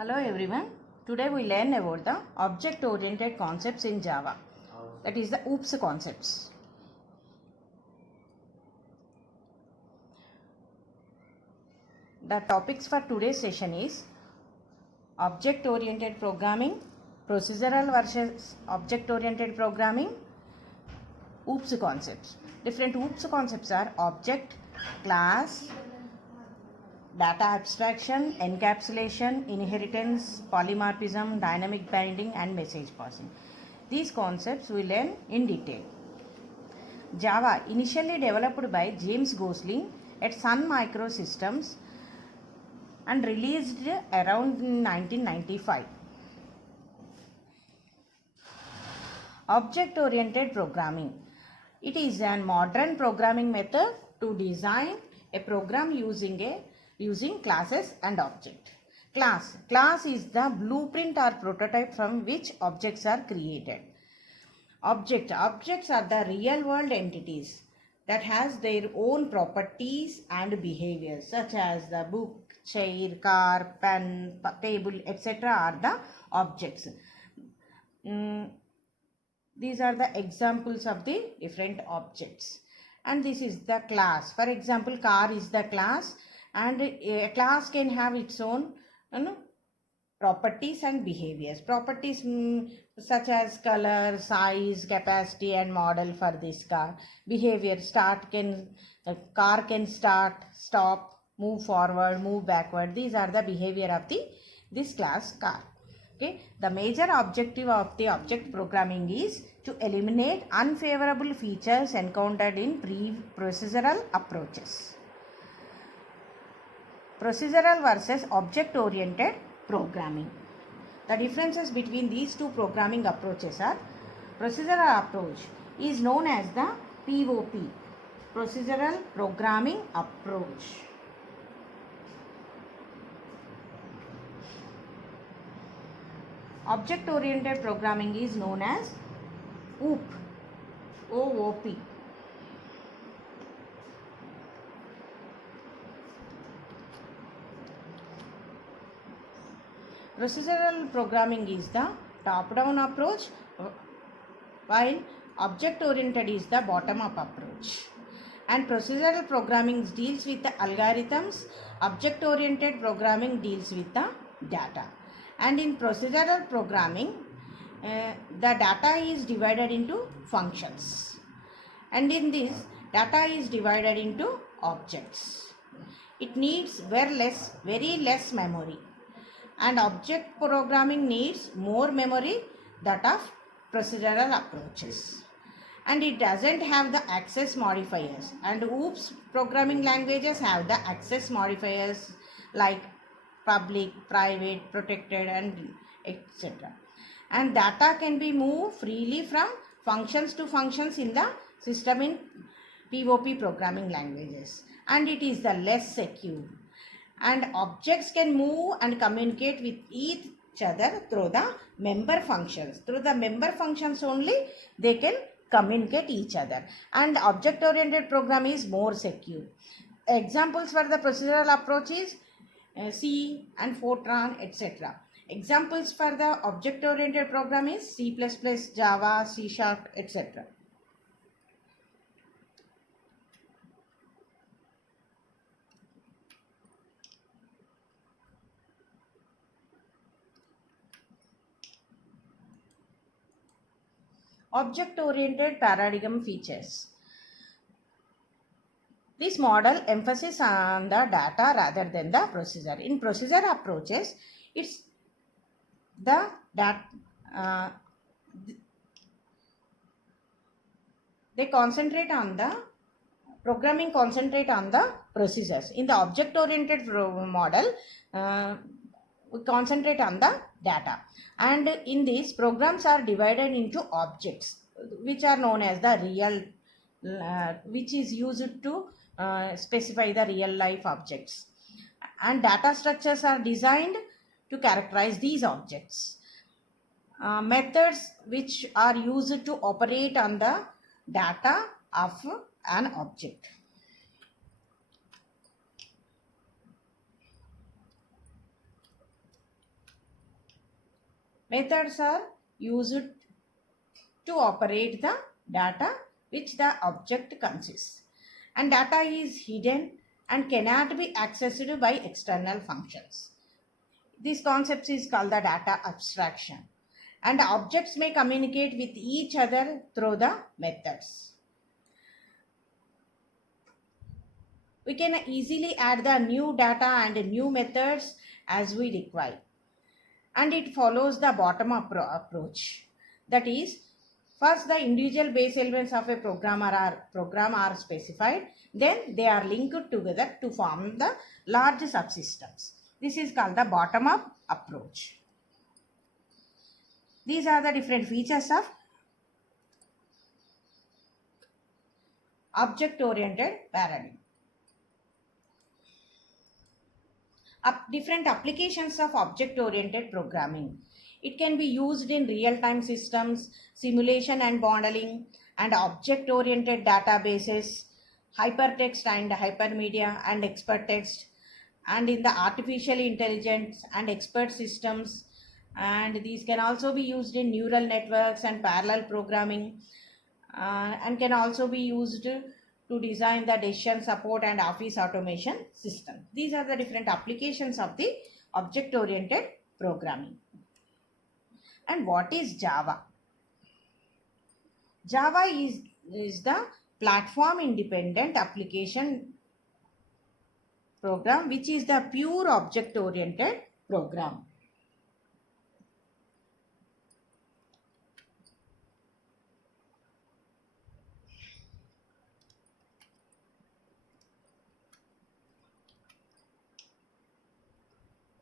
Hello everyone. Today we learn about the object-oriented concepts in Java. That is the OOPS concepts. The topics for today's session is object-oriented programming, procedural versus object-oriented programming, OOPS concepts. Different OOPS concepts are object, class, data abstraction, encapsulation, inheritance, polymorphism, dynamic binding and message passing. These concepts we learn in detail. Java, initially developed by James Gosling at Sun Microsystems and released around 1995. Object-oriented programming. It is a modern programming method to design a program using classes and object. Class is the blueprint or prototype from which objects are created. Objects are the real world entities that has their own properties and behaviors, such as the book, chair, car, pen, table, etc. are the objects. These are the examples of the different objects. And this is the class. For example, car is the class, and a class can have its own properties and behaviors. Properties such as color, size, capacity and model for this car. Behavior, car can start, stop, move forward, move backward. These are the behavior of this class car. Okay. The major objective of the object programming is to eliminate unfavorable features encountered in procedural approaches. Procedural versus object-oriented programming. The differences between these two programming approaches are: procedural approach is known as the POP, procedural programming approach. Object-oriented programming is known as OOP. Procedural programming is the top-down approach, while object-oriented is the bottom-up approach. And procedural programming deals with the algorithms, object-oriented programming deals with the data. And in procedural programming, the data is divided into functions. And in this, data is divided into objects. It needs very less memory. And object programming needs more memory that of procedural approaches. And it doesn't have the access modifiers. And OOPS programming languages have the access modifiers like public, private, protected and etc. And data can be moved freely from functions to functions in the system in POP programming languages. And it is the less secure. And objects can move and communicate with each other through the member functions. Through the member functions only they can communicate each other. And object-oriented program is more secure. Examples for the procedural approach is C and Fortran, etc. Examples for the object-oriented program is C++, Java, C#, etc. Object-oriented paradigm features. This model emphasizes on the data rather than the procedure. In procedure approaches, it's the they concentrate on the programming, concentrate on the procedures. In the object-oriented model, we concentrate on the data. And in this, programs are divided into objects, which are known as the real, which is used to specify the real life objects. And data structures are designed to characterize these objects. Methods which are used to operate on the data of an object. Methods are used to operate the data which the object consists. And data is hidden and cannot be accessed by external functions. This concept is called the data abstraction. And objects may communicate with each other through the methods. We can easily add the new data and new methods as we require. And it follows the bottom-up approach. That is, first the individual base elements of a program are specified, then they are linked together to form the large subsystems. This is called the bottom-up approach. These are the different features of object-oriented paradigm. Different applications of object-oriented programming. It can be used in real-time systems, simulation and modeling, and object-oriented databases, hypertext and hypermedia and expert text, and in the artificial intelligence and expert systems. And these can also be used in neural networks and parallel programming, and can also be used to design the decision support and office automation system. These are the different applications of the object-oriented programming. And what is Java? Java is the platform-independent application program, which is the pure object-oriented program.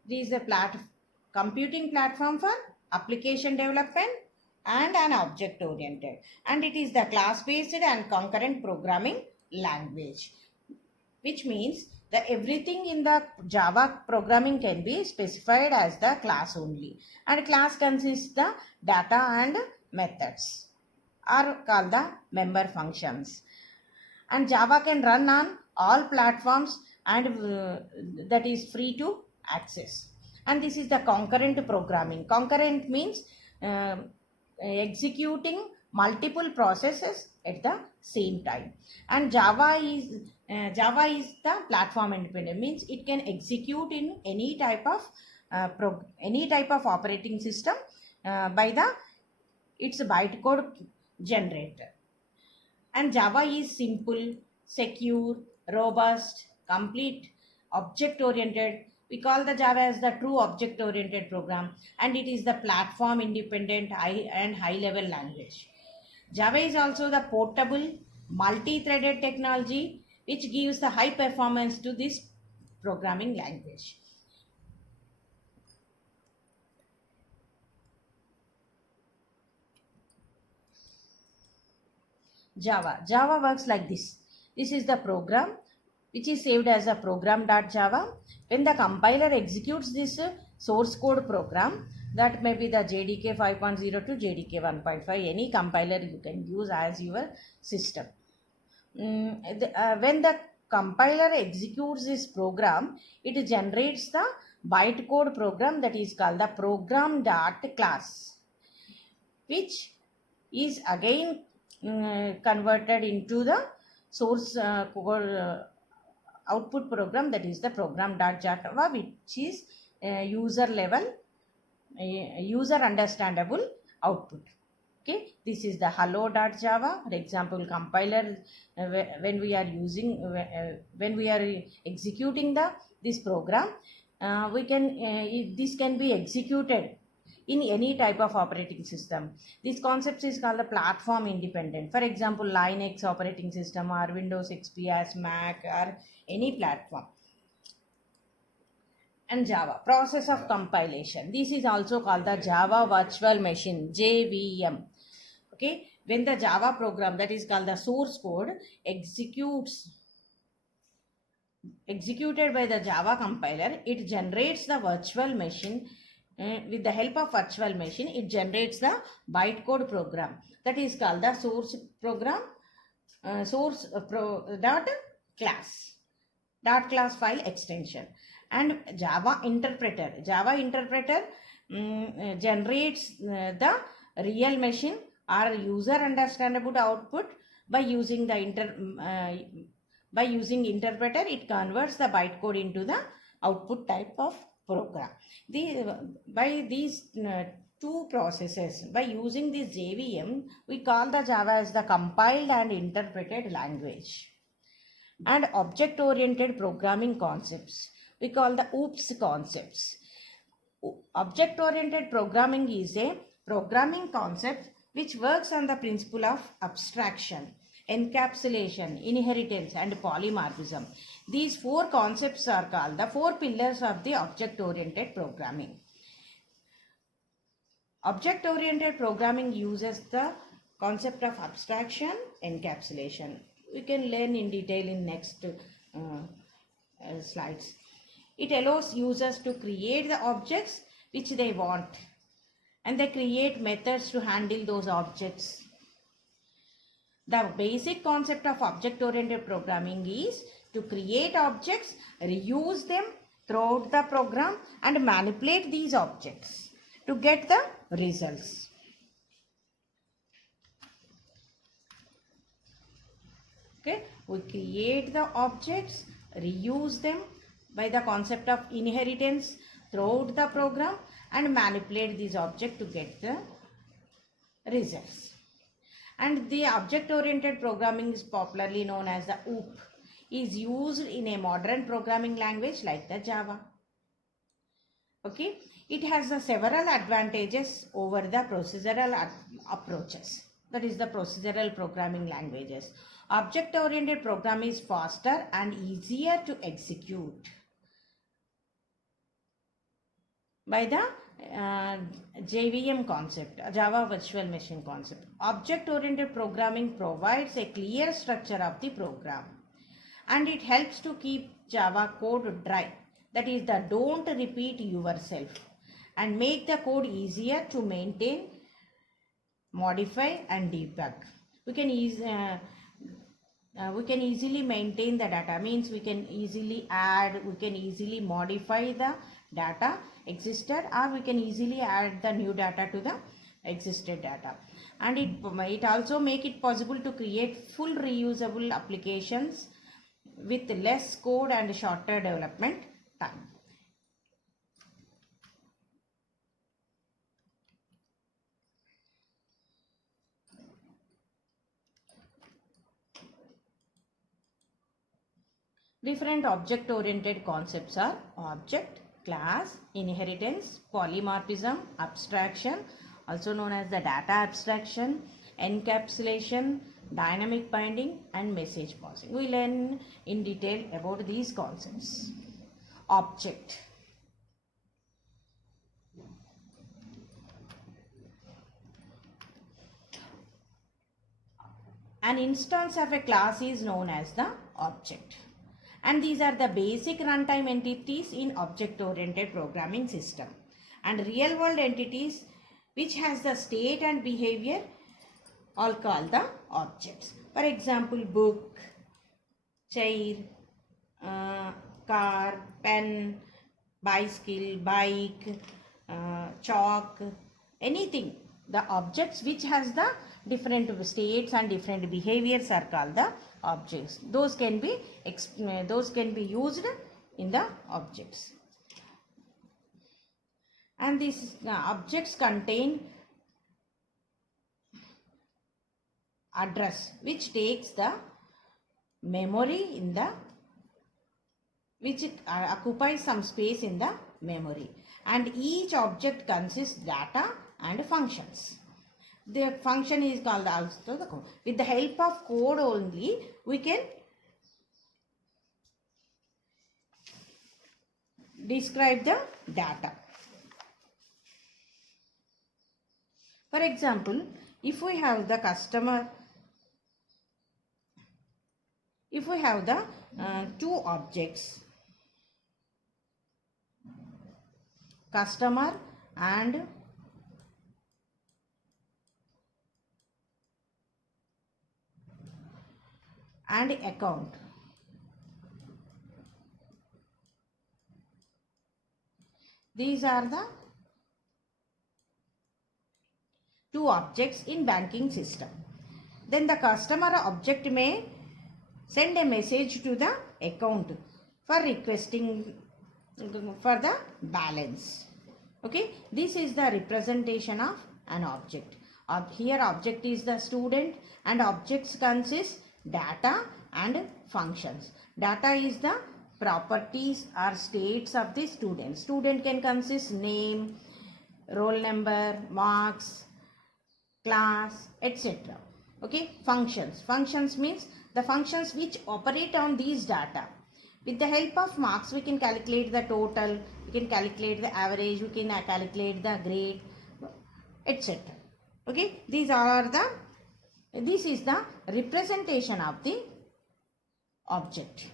This is a computing platform for application development and an object oriented, and it is the class based and concurrent programming language, which means that everything in the Java programming can be specified as the class only, and class consists the data and methods are called the member functions. And Java can run on all platforms, and that is free to access. And this is the concurrent programming. Concurrent means executing multiple processes at the same time. And Java is the platform independent, means it can execute in any type of operating system by its bytecode generator. And Java is simple, secure, robust, complete, object-oriented. We call the Java as the true object-oriented program, and it is the platform-independent high-level language. Java is also the portable, multi-threaded technology which gives the high performance to this programming language. Java works like this. This is the program which is saved as a program.java. When the compiler executes this source code program, that may be the JDK 5.0 to JDK 1.5, any compiler you can use as your system. When the compiler executes this program, it generates the bytecode program that is called the program.class, which is again converted into the source code output program, that is the program.java, which is user level, user understandable output. Okay, this is the hello.java. For example, compiler when we are executing this program, this can be executed in any type of operating system. This concept is called the platform independent. For example, Linux operating system or Windows XP as Mac or any platform. And Java, process of compilation. This is also called the Java Virtual Machine, JVM. Okay, when the Java program, that is called the source code, executed by the Java compiler, it generates the virtual machine. With the help of virtual machine, it generates the bytecode program, that is called the source program, class file extension. And Java interpreter generates the real machine or user understandable output by using the by using interpreter. It converts the bytecode into the output type of program. By these two processes, by using this JVM, we call the Java as the compiled and interpreted language. And object oriented programming concepts, we call the OOPS concepts. Object oriented programming is a programming concept which works on the principle of abstraction, encapsulation, inheritance, and polymorphism. These four concepts are called the four pillars of the object oriented programming. Object oriented programming uses the concept of abstraction, encapsulation. We can learn in detail in next slides. It allows users to create the objects which they want, and they create methods to handle those objects. The basic concept of object-oriented programming is to create objects, reuse them throughout the program, and manipulate these objects to get the results. Okay, we create the objects, reuse them by the concept of inheritance throughout the program, and manipulate these objects to get the results. And the object oriented programming is popularly known as the OOP, is used in a modern programming language like the Java. Okay, it has several advantages over the procedural approaches, that is the procedural programming languages. Object oriented programming is faster and easier to execute by the JVM concept, Java Virtual Machine concept. Object-oriented programming provides a clear structure of the program, and it helps to keep Java code dry. That is the don't repeat yourself, and make the code easier to maintain, modify, and debug. We can easily maintain the data, means we can easily add, we can easily modify the data existed, or we can easily add the new data to the existed data. And it also make it possible to create full reusable applications with less code and shorter development time. Different object-oriented concepts are object, class, inheritance, polymorphism, abstraction, also known as the data abstraction, encapsulation, dynamic binding, and message passing. We learn in detail about these concepts. Object. An instance of a class is known as the object. And these are the basic runtime entities in object-oriented programming system. And real-world entities which has the state and behavior all called the objects. For example, book, chair, car, pen, bicycle, bike, chalk, anything. The objects which has the different states and different behaviors are called the objects. Those can be used in the objects. And these objects contain address which takes the memory in the, which occupies some space in the memory, and each object consists data and functions. The function is called also the code. With the help of code only, we can describe the data. For example, if we have the customer, if we have the two objects, customer and account. These are the to objects in banking system. Then the customer object may send a message to the account for requesting for the balance. Okay, this is the representation of an object. Here object is the student and objects consist data and functions. Data is the properties or states of the student. Student can consist name, roll number, marks, class, etc. Okay, functions means the functions which operate on these data. With the help of marks we can calculate the total, we can calculate the average, we can calculate the grade, etc. Okay, this is the representation of the object.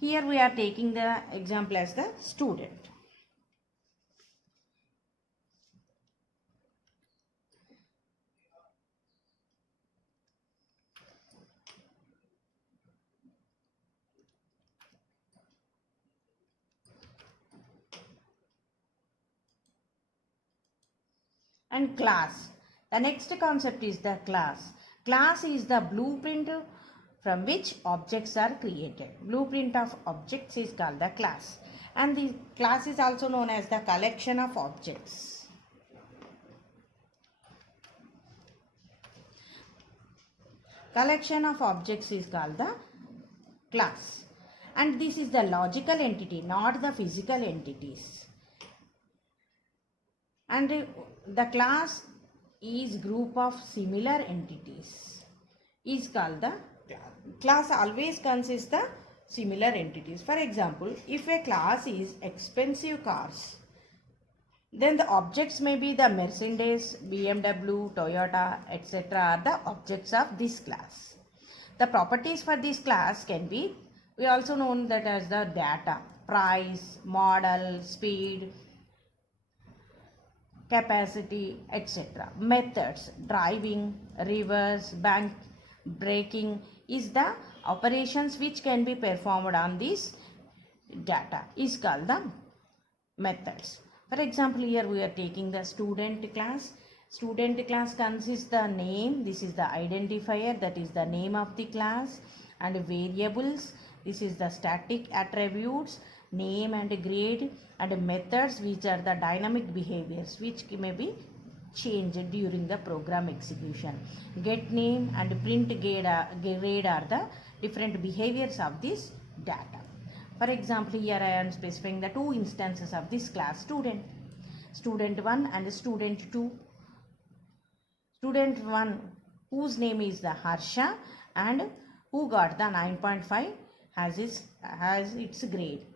Here we are taking the example as the student. And class. The next concept is the class. Class is the blueprint from which objects are created. Blueprint of objects is called the class. And the class is also known as the collection of objects. Collection of objects is called the class. And this is the logical entity, not the physical entities. And the class is group of similar entities is called the class. Always consists the similar entities. For example, if a class is expensive cars, then the objects may be the Mercedes, BMW, Toyota, etc. are the objects of this class. The properties for this class can be, we also know that as the data, price, model, speed, capacity, etc. Methods, driving, reverse, bank, braking is the operations which can be performed on this data is called the methods. For example, here we are taking the student class. Student class consists the name, this is the identifier, that is the name of the class, and variables, this is the static attributes, name and grade, and methods which are the dynamic behaviors which may be changed during the program execution. Get name and print grade are the different behaviors of this data. For example, here I am specifying the two instances of this class student. Student 1 and student 2. Student 1 whose name is the Harsha and who got the 9.5 has its grade.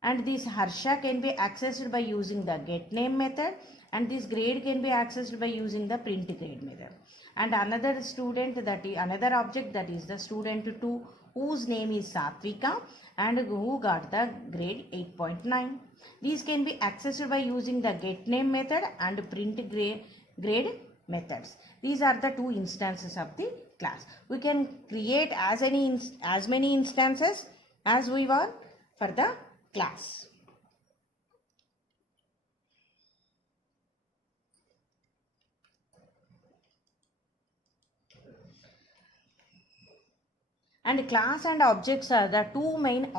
And this Harsha can be accessed by using the get name method, and this grade can be accessed by using the print grade method. And another student, that is another object, that is the student 2 whose name is Satvika and who got the grade 8.9. These can be accessed by using the get name method and print grade methods. These are the two instances of the class. We can create as many instances as we want for the class. And class and objects are the two main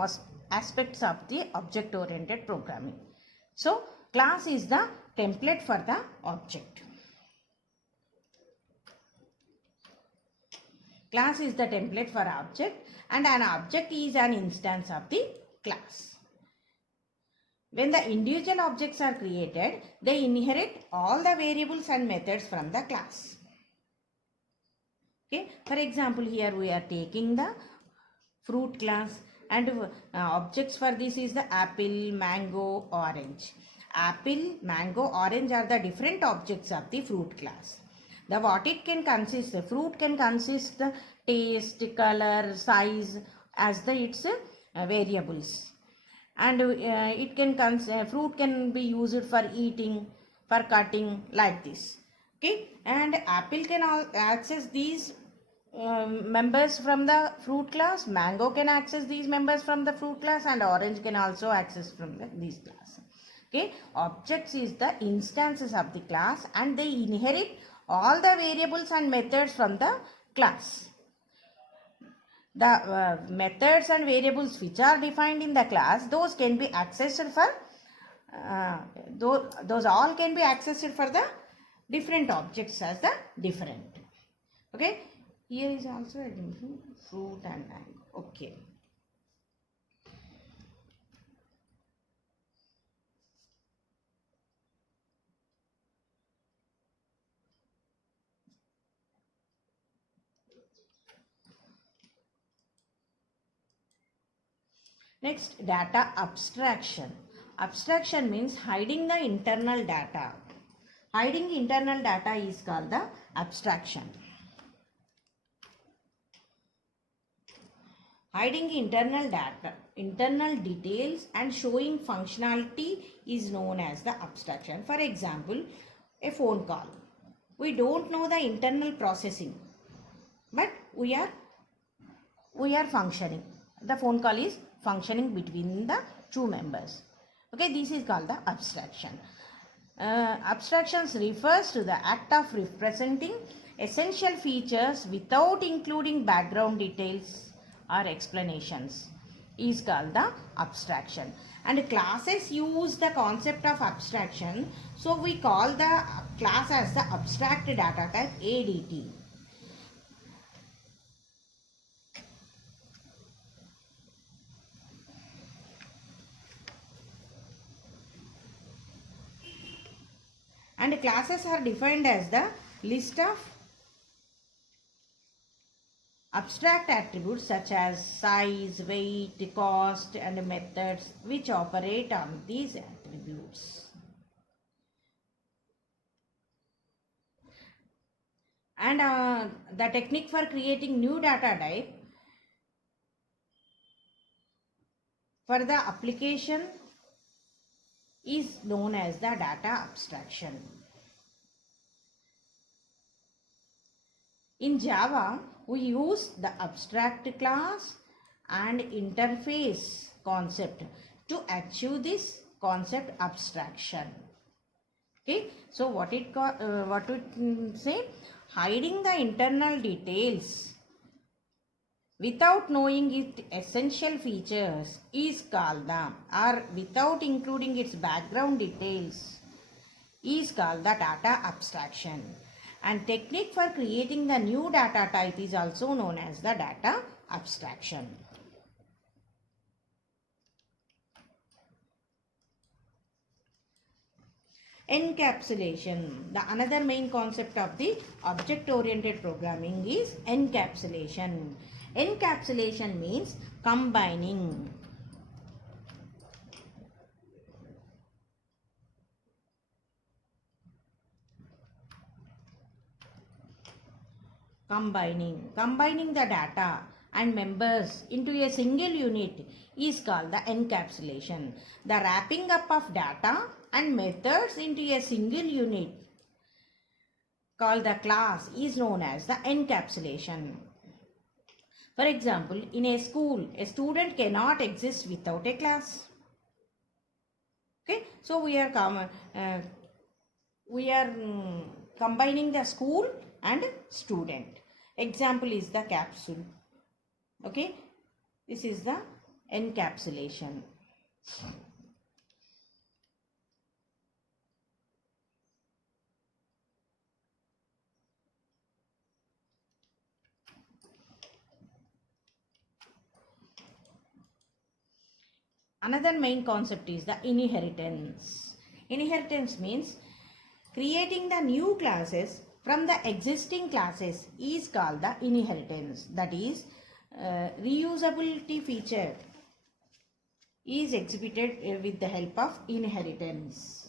aspects of the object-oriented programming. So, class is the template for the object. Class is the template for object, and an object is an instance of the class. When the individual objects are created, they inherit all the variables and methods from the class. Okay, for example, here we are taking the fruit class, and objects for this is the apple, mango, orange. Apple, mango, orange are the different objects of the fruit class. What it can consist, the fruit can consist the taste, color, size as its variables. And it can fruit can be used for eating, for cutting, like this. Okay, and apple can access these members from the fruit class, mango can access these members from the fruit class, and orange can also access from these class. Okay, objects is the instances of the class, and they inherit all the variables and methods from the class. The methods and variables which are defined in the class, those can be accessed for those all can be accessed for the different objects as the different. Okay, here is also a fruit and mango. Okay. Next, data abstraction. Abstraction means hiding the internal data. Hiding internal data is called the abstraction. Hiding internal data, internal details and showing functionality is known as the abstraction. For example, a phone call. We don't know the internal processing, but we are functioning. The phone call is functioning between the two members. Okay, this is called the abstraction. Abstractions refers to the act of representing essential features without including background details or explanations is called the abstraction. And classes use the concept of abstraction, so we call the class as the abstract data type ADT. And classes are defined as the list of abstract attributes such as size, weight, cost and methods which operate on these attributes. And the technique for creating new data type for the application is known as the data abstraction. In Java, we use the abstract class and interface concept to achieve this concept abstraction. Okay, so what it say? Hiding the internal details without knowing its essential features is called the, or without including its background details is called the data abstraction. And technique for creating the new data type is also known as the data abstraction. Encapsulation. The another main concept of the object-oriented programming is encapsulation. Encapsulation means combining. Combining the data and members into a single unit is called the encapsulation. The wrapping up of data and methods into a single unit called the class is known as the encapsulation. For example, in a school, a student cannot exist without a class. Okay, so we are combining the school and student. Example is the capsule. Okay, this is the encapsulation. Another main concept is the inheritance. Inheritance means creating the new classes from the existing classes is called the inheritance. That is, reusability feature is exhibited with the help of inheritance.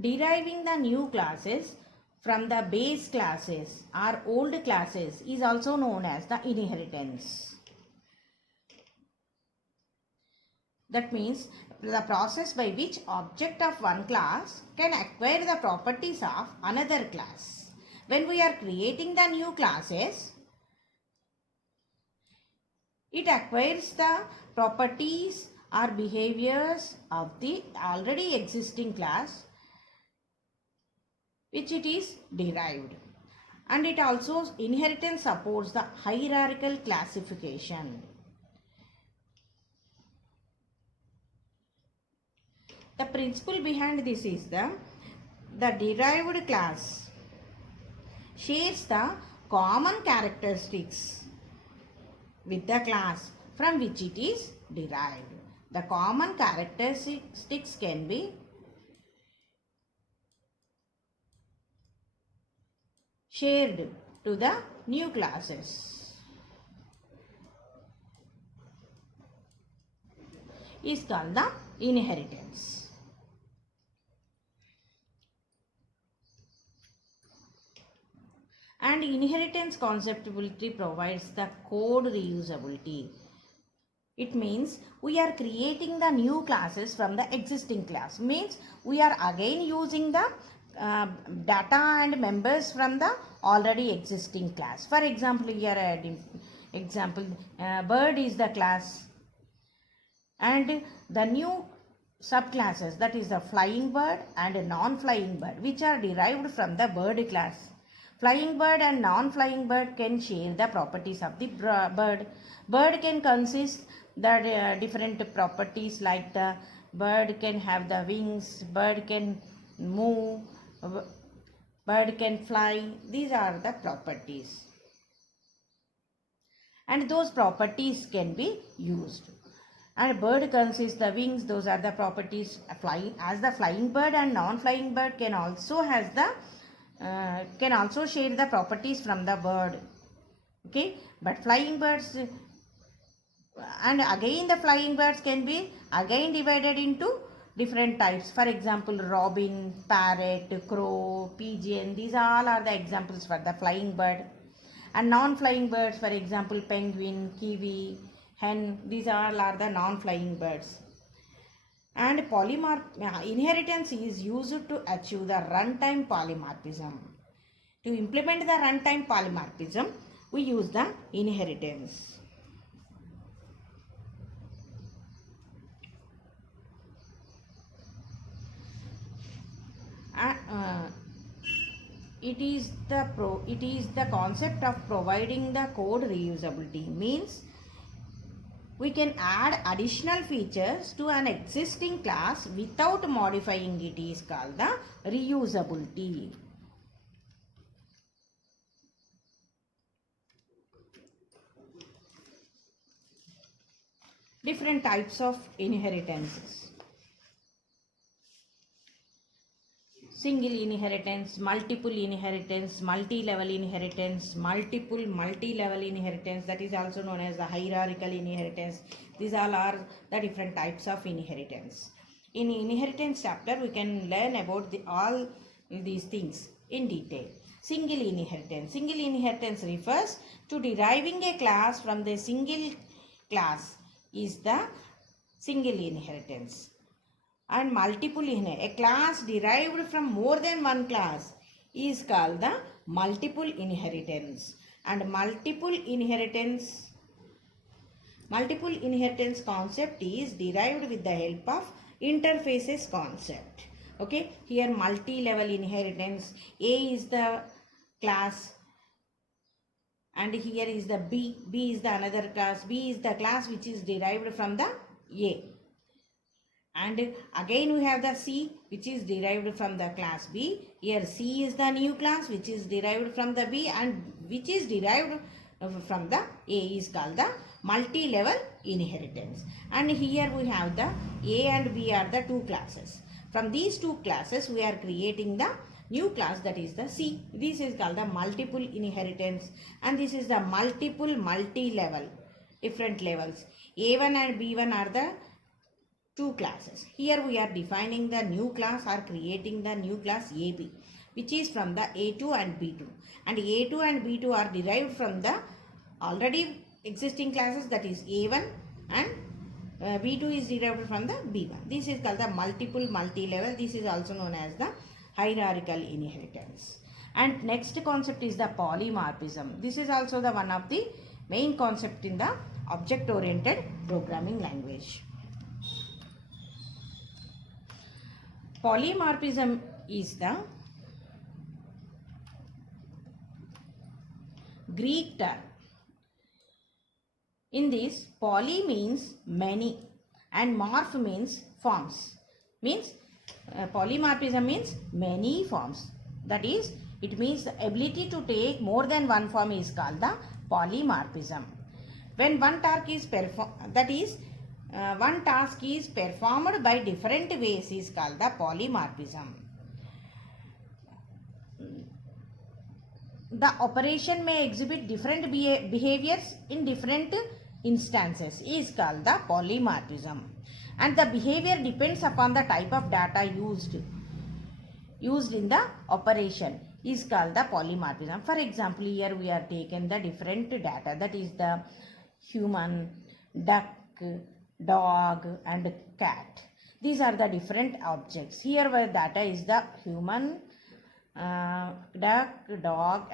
Deriving the new classes from the base classes or old classes is also known as the inheritance. That means the process by which object of one class can acquire the properties of another class. When we are creating the new classes, it acquires the properties are behaviors of the already existing class which it is derived. And it also inheritance supports the hierarchical classification. The principle behind this is the derived class shares the common characteristics with the class from which it is derived. The common characteristics can be shared to the new classes. Is called the inheritance. And inheritance conceptuality provides the code reusability. It means we are creating the new classes from the existing class. Means we are again using the data and members from the already existing class. For example, here bird is the class, and the new subclasses, that is the flying bird and non-flying bird, which are derived from the bird class. Flying bird and non-flying bird can share the properties of the bird. Bird can consist the different properties, like the bird can have the wings, bird can move, bird can fly. These are the properties, and those properties can be used. And bird consists the wings, those are the properties. Flying, as the flying bird and non-flying bird can also has the can also share the properties from the bird. Okay, but flying birds, and again the flying birds can be again divided into different types. For example, robin, parrot, crow, pigeon, these all are the examples for the flying bird. And non-flying birds, for example, penguin, kiwi, hen, these all are the non-flying birds. And inheritance is used to achieve the runtime polymorphism. To implement the runtime polymorphism, we use the inheritance. It is the concept of providing the code reusability. Means we can add additional features to an existing class without modifying it, is called the reusability. Different types of inheritances. Single inheritance, multiple inheritance, multi-level inheritance, multi-level inheritance, that is also known as the hierarchical inheritance. These all are the different types of inheritance. In inheritance chapter, we can learn about all these things in detail. Single inheritance. Single inheritance refers to deriving a class from the single class, is the single inheritance. And multiple inheritance, a class derived from more than one class, is called the multiple inheritance. And multiple inheritance concept is derived with the help of interfaces concept. Okay, here multi-level inheritance, A is the class, and here is the B is the another class, B is the class which is derived from the A. And again we have the C, which is derived from the class B. Here C is the new class which is derived from the B, and which is derived from the A, is called the multi-level inheritance. And here we have the A and B are the two classes. From these two classes we are creating the new class, that is the C. This is called the multiple inheritance, and this is the multi-level, different levels. A1 and B1 are the two classes. Here we are defining the new class or creating the new class AB, which is from the A2 and B2. And A2 and B2 are derived from the already existing classes, that is A1, and B2 is derived from the B1. This is called the multi-level. This is also known as the hierarchical inheritance. And next concept is the polymorphism. This is also the one of the main concept in the object-oriented programming language. Polymorphism is the Greek term. In this, poly means many and morph means forms. Means polymorphism means many forms. That is, it means the ability to take more than one form is called the polymorphism. When one task is one task is performed by different ways is called the polymorphism. The operation may exhibit different behaviors in different instances is called the polymorphism, and the behavior depends upon the type of data used in the operation is called the polymorphism. For example, here we are taken the different data, that is the human, duck, dog and cat. These are the different objects. Here where data is the human, duck, dog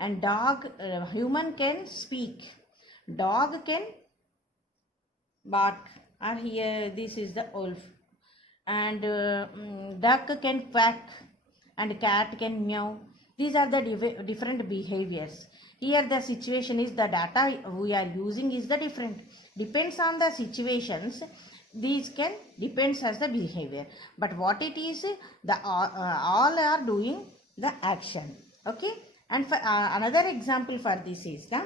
and dog. Human can speak, dog can bark, or here this is the wolf, and duck can quack and cat can meow. These are the different behaviors. Here the situation is the data we are using is the different, depends on the situations. These can depends as the behavior, but what it is, the all are doing the action. Okay, and for another example for this is the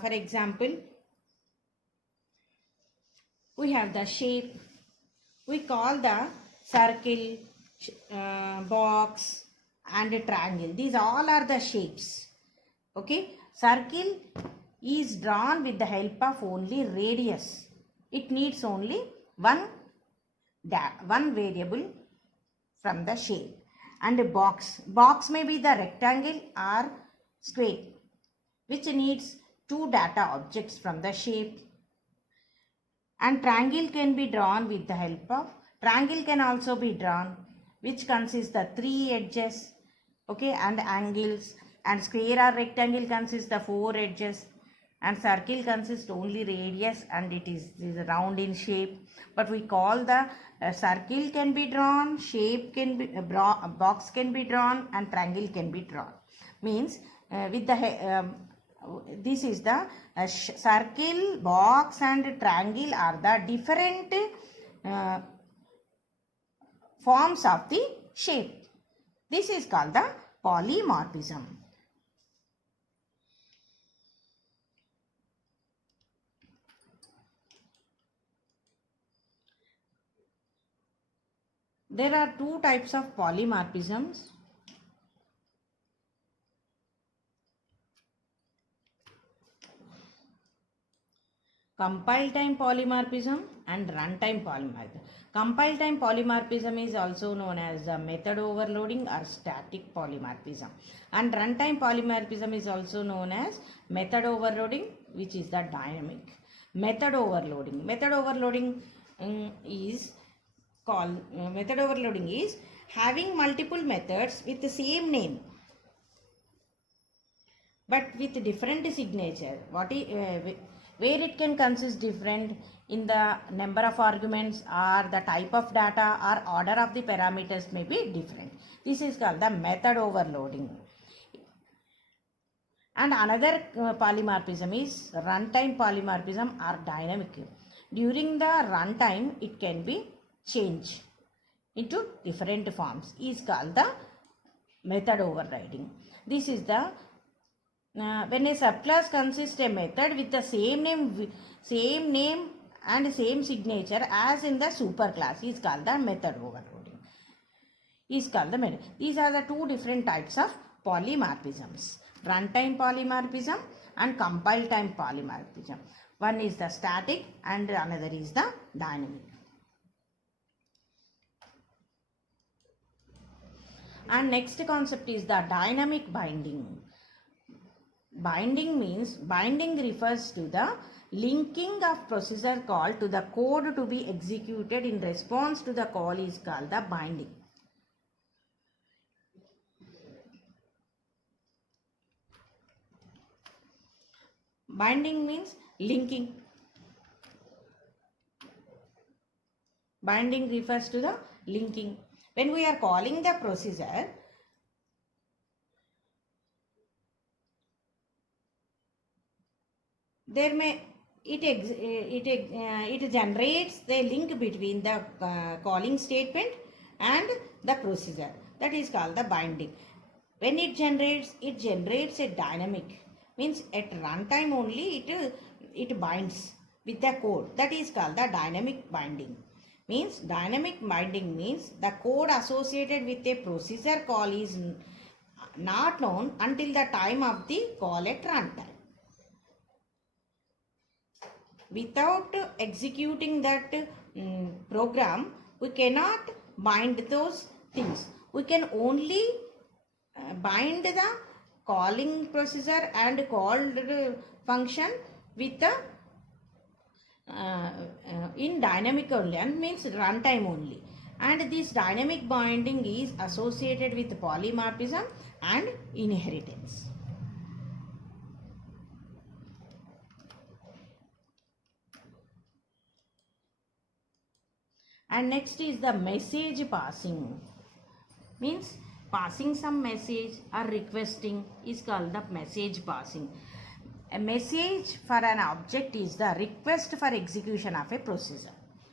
for example, we have the shape. We call the circle, box and a triangle. These all are the shapes. Okay, circle is drawn with the help of only radius. It needs only one variable from the shape. And a box may be the rectangle or square, which needs two data objects from the shape. And triangle can be drawn with the help of, triangle can also be drawn, which consists the three edges, okay, and angles. And square or rectangle consists the four edges, and circle consists only radius and it is round in shape. But we call the circle can be drawn, shape can be box can be drawn, and triangle can be drawn. Means with the this is the circle, box and triangle are the different forms of the shape. This is called the polymorphism. There are two types of polymorphisms. Compile time polymorphism and runtime polymorphism. Compile time polymorphism is also known as method overloading or static polymorphism. And runtime polymorphism is also known as method overloading, which is the dynamic. Method overloading. Method overloading is having multiple methods with the same name but with different signature. Where it can consist different in the number of arguments or the type of data or order of the parameters may be different. This is called the method overloading. And another polymorphism is runtime polymorphism or dynamic. During the runtime, it can be changed into different forms. Is called the method overriding. This is the when a subclass consists a method with the same name and same signature as in the superclass is called the method overloading. Is called the method. These are the two different types of polymorphisms: runtime polymorphism and compile time polymorphism. One is the static and another is the dynamic. And next concept is the dynamic binding. Binding refers to the linking of procedure call to the code to be executed in response to the call is called the binding. Binding means linking. Binding refers to the linking. When we are calling the procedure, there may it generates the link between the calling statement and the procedure. That is called the binding. When it generates a dynamic, means at runtime only it binds with the code. That is called the dynamic binding. Means dynamic binding means the code associated with a procedure call is not known until the time of the call at runtime. Without executing that program, we cannot bind those things. We can only bind the calling procedure and called function with the in dynamic only, and means runtime only. And this dynamic binding is associated with polymorphism and inheritance. And next is the message passing. Means passing some message or requesting is called the message passing. A message for an object is the request for execution of a procedure.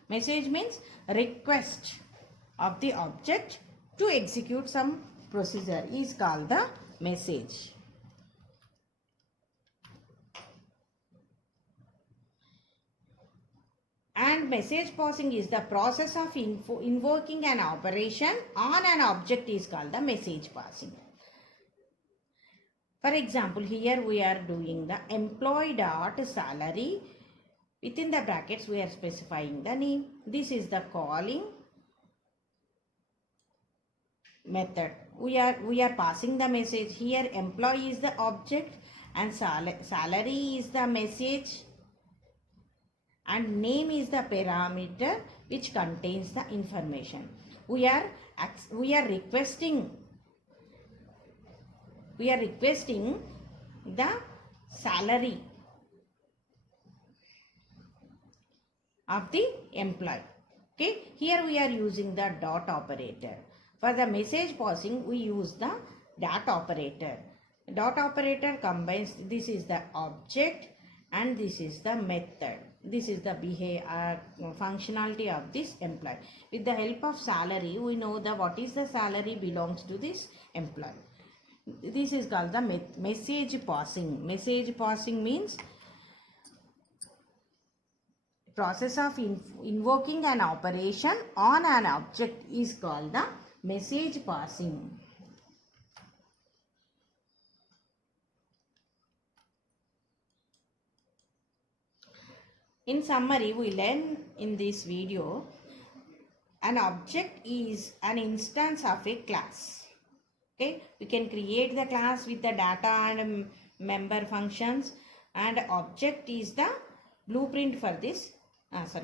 Message means request of the object to execute some procedure is called the message. And message passing is the process of invoking an operation on an object is called the message passing. For example, here we are doing the employee dot salary. Within the brackets we are specifying the name. This is the calling method. We are passing the message. Here employee is the object and salary is the message, and name is the parameter which contains the information. We are requesting the salary of the employee. Okay, here we are using the dot operator. For the message passing, we use the dot operator. Dot operator combines, this is the object and this is the method. This is the functionality of this employee. With the help of salary, we know the what is the salary belongs to this employee. This is called the message passing. Message passing means process of invoking an operation on an object is called the message passing. In summary, we learn in this video, an object is an instance of a class. Okay, we can create the class with the data and member functions, and object is the blueprint for this.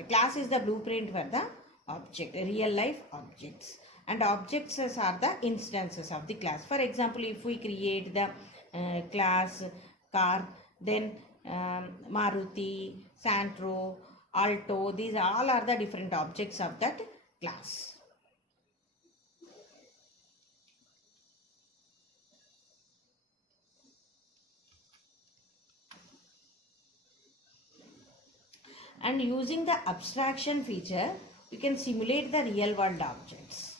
Class is the blueprint for the object, real life objects, and objects are the instances of the class. For example, if we create the class car, then Maruti, Santro, Alto, these all are the different objects of that class. And using the abstraction feature, we can simulate the real world objects.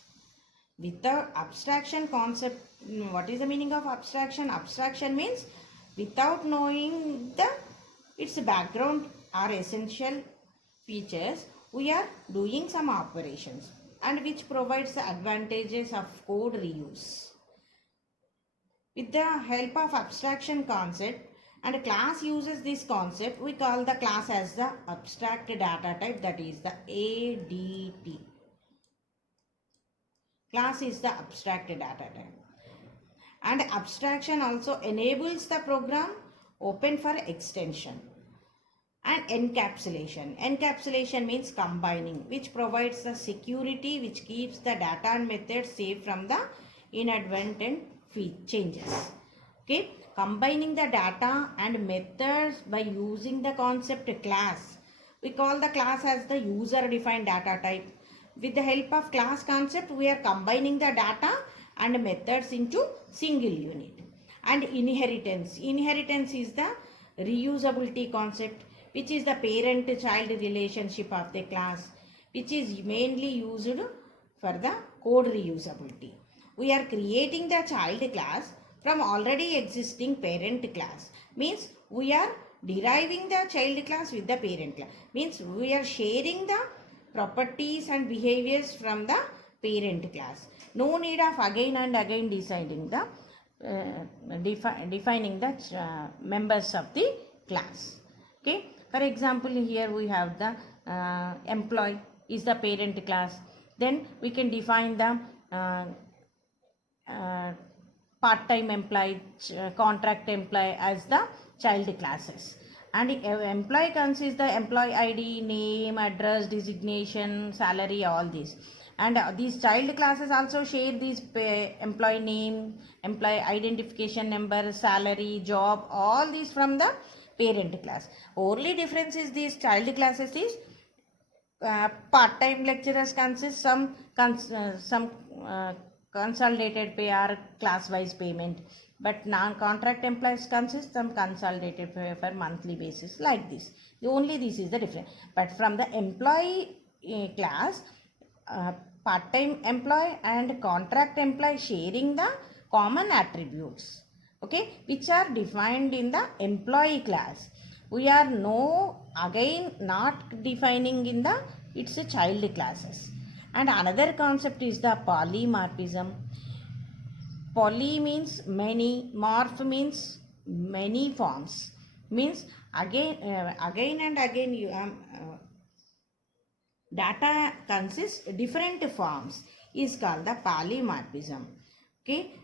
With the abstraction concept, what is the meaning of abstraction? Abstraction means without knowing its background or essential features, we are doing some operations, and which provides the advantages of code reuse. With the help of abstraction concept, and a class uses this concept, we call the class as the abstract data type, that is the ADT. Class is the abstract data type. And abstraction also enables the program open for extension. And encapsulation. Encapsulation means combining, which provides the security which keeps the data and methods safe from the inadvertent changes. Okay, combining the data and methods by using the concept class. We call the class as the user defined data type. with the help of class concept, we are combining the data and methods into single unit. And inheritance. Inheritance is the reusability concept, which is the parent-child relationship of the class, which is mainly used for the code reusability. We are creating the child class from already existing parent class. Means we are deriving the child class with the parent class. Means we are sharing the properties and behaviors from the parent class. No need of again and again deciding the defining the members of the class. Okay. For example, here we have the employee is the parent class. Then we can define the part-time employee, contract employee as the child classes. And employee consists the employee ID, name, address, designation, salary, all these. And these child classes also share these employee name, employee identification number, salary, job, all these from the parent class. Only difference is these child classes is part-time lecturers consist some consolidated pay or class-wise payment, but non-contract employees consist some consolidated pay for monthly basis, like this. Only this is the difference. But from the employee class, part-time employee and contract employee sharing the common attributes, okay, which are defined in the employee class. We are not defining in the its child classes. And another concept is the polymorphism. Poly means many, morph means many forms. Means again and again you data consists different forms is called the polymorphism. Okay.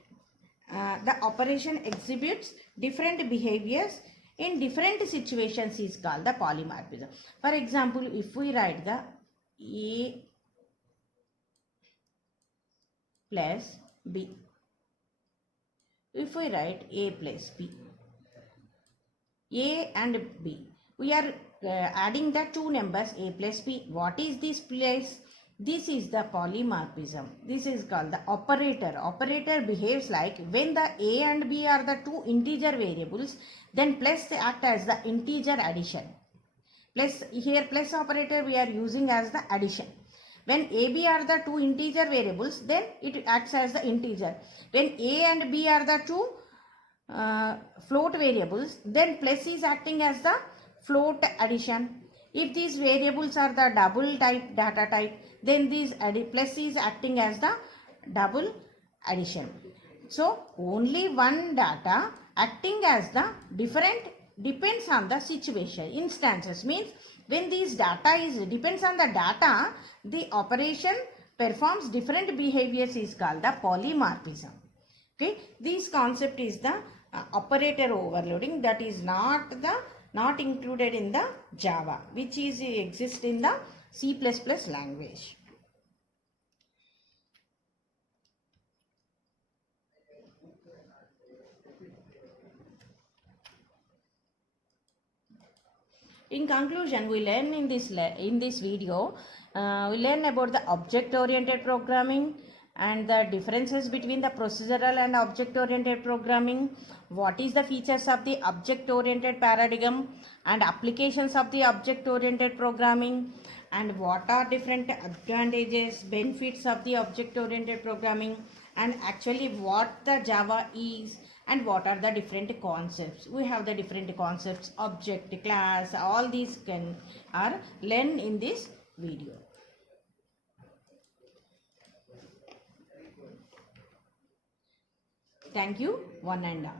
The operation exhibits different behaviors in different situations is called the polymorphism. For example, if we write the A plus B, if we write A plus B, A and B, we are adding the two numbers A plus B. What is this place? This is the polymorphism. This is called the operator. Operator behaves like when the A and B are the two integer variables, then plus act as the integer addition. Plus, here plus operator we are using as the addition. When A, B are the two integer variables, then it acts as the integer. When A and B are the two float variables, then plus is acting as the float addition. If these variables are the double type data type, then these plus is acting as the double addition. So only one data acting as the different depends on the situation. Instances means when these data is depends on the data, the operation performs different behaviors is called the polymorphism. Okay, this concept is the operator overloading, that is not included in the Java, which is exist in the C++ language. In conclusion, we learn in this video, we learn about the object-oriented programming and the differences between the procedural and object-oriented programming. What is the features of the object-oriented paradigm and applications of the object-oriented programming, and what are different advantages, benefits of the object-oriented programming, and actually what the Java is, and what are the different concepts. We have the different concepts, object, class, all these are learned in this video. Thank you, one and all.